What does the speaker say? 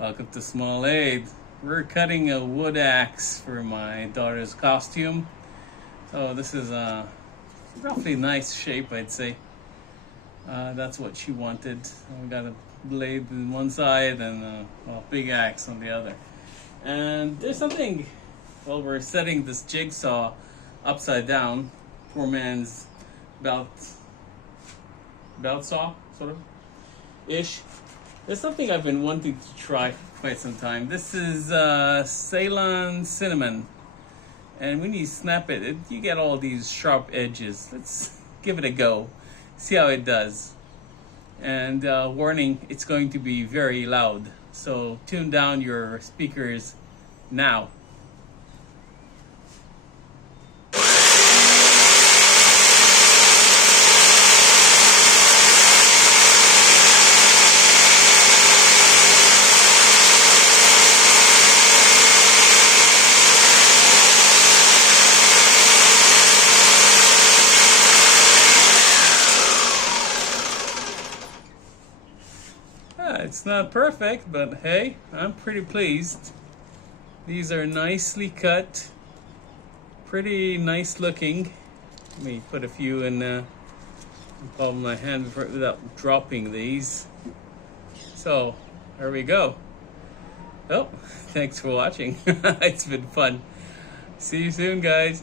Welcome to Small Aid. We're cutting a wood axe for my daughter's costume. So this is a roughly nice shape, I'd say. That's what she wanted. We got a blade on one side and a big axe on the other. And there's something, well, we're setting this jigsaw upside down, poor man's belt saw, sort of, ish. There's something I've been wanting to try for quite some time. This is Ceylon cinnamon. And when you snap it, you get all these sharp edges. Let's give it a go. See how it does. And warning, it's going to be very loud. So tune down your speakers now. It's not perfect, but hey, I'm pretty pleased. These are nicely cut, pretty nice looking. Let me put a few in the palm of my hand without dropping these. So, there we go. Oh, thanks for watching. It's been fun. See you soon, guys.